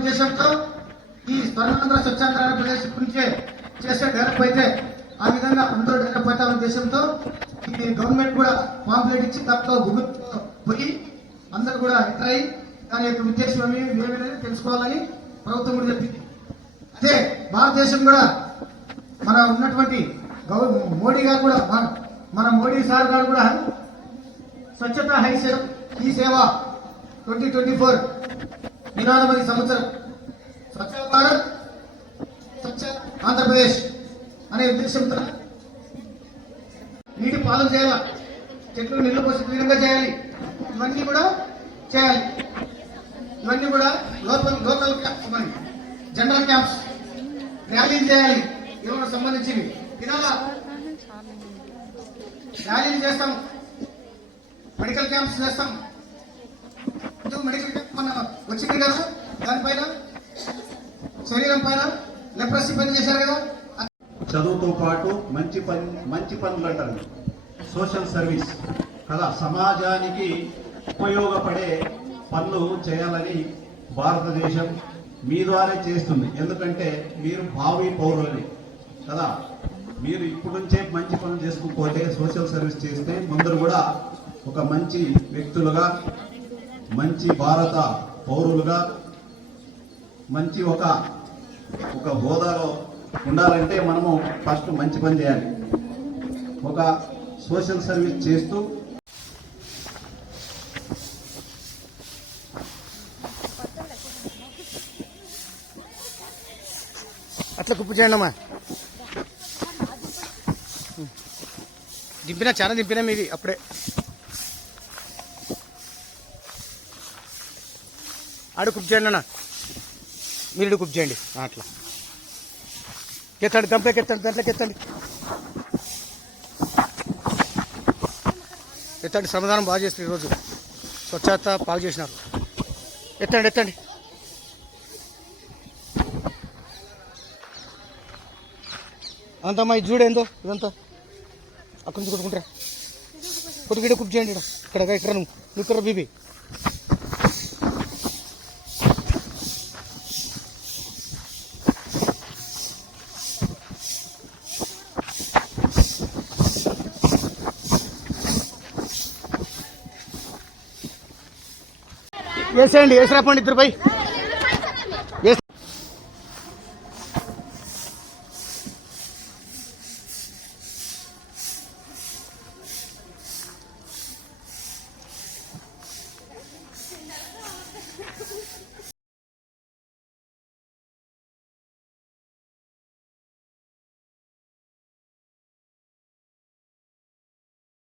ఉద్దేశంతో ఈ స్వర్ణాంధ్ర స్వచ్ఛాంధ్ర ఆంధ్రప్రదేశ్ గురించే చేసే డెవలప్ అయితే ఆ విధంగా అందరూ డెవలప్ అవుతామనే ఉద్దేశంతో ఇది గవర్నమెంట్ కూడా పాంప్లెట్ ఇచ్చి దాంట్లో గుర్తు పోయి అందరూ కూడా ఎంటర్ అయ్యి దాని యొక్క ఉద్దేశం ఏమేమి తెలుసుకోవాలని ప్రభుత్వం కూడా చెప్పింది. అదే భారతదేశం కూడా మన ఉన్నటువంటి మోడీ గారు కూడా మన మోడీ సార్ గారు కూడా స్వచ్ఛత హీ సేవ 2024 నినాదమది సంవత్సరం స్వచ్ఛ భారత్ స్వచ్ఛ ఆంధ్రప్రదేశ్ అనే ఉద్దేశంతో నీటి పాలన చేయాలి, చెట్లు నీళ్లు పోసి క్లీనంగా చేయాలి, ఇవన్నీ కూడా చేయాలి. ఇవన్నీ కూడా లోకల్ క్యాంప్స్ జనరల్ క్యాంప్స్ ర్యాలీలు చేయాలి. ఏమైనా సంబంధించింది వినాలా ర్యాలీలు చేస్తాం, మెడికల్ క్యాంప్స్ చేస్తాం. మెడికల్ క్యాంప్ మన వచ్చింది కదా, దానిపైన శరీరం పైన లెప్రసీ పని చేశారు కదా. చదువుతో పాటు మంచి పనులు అంటారు, సోషల్ సర్వీస్ కదా, సమాజానికి ఉపయోగపడే పనులు చేయాలని భారతదేశం మీ ద్వారా చేస్తుంది. ఎందుకంటే మీరు భావి పౌరులని కదా, మీరు ఇప్పుడు నుంచే మంచి పనులు చేసుకోకపోతే సోషల్ సర్వీస్ చేస్తే ముందరు కూడా ఒక మంచి వ్యక్తులుగా, మంచి భారత పౌరులుగా, మంచి ఒక హోదాలో ఉండాలంటే మనము ఫస్ట్ మంచి పని చేయాలి. ఒక సోషల్ సర్వీస్ చేస్తూ అట్లా కుప్పు చేయండి అమ్మా. దింపినా చాలా దింపినా మీది అప్పుడే. ఆడు కుప్ చేయండి అన్న, మీరు కుప్ చేయండి. అట్లా ఎత్తండి, గంపలోకి ఎత్తండి, దాంట్లోకి ఎత్తండి, ఎత్తండి. శ్రమదానం బాగా చేస్తారు ఈరోజు, స్వచ్ఛత బాగా చేసినారు. ఎత్తండి ఎత్తండి. అంతమ్మా ఇది చూడేందో ఇదంతా అక్కడి నుంచి కొట్టుకుంటారా, కొద్దిగా కుప్ చేయండి. ఇక్కడ నువ్వు ఇక్కడ బీబీ వేసేయండి, వేసిరా పండి ఇద్దరు పై.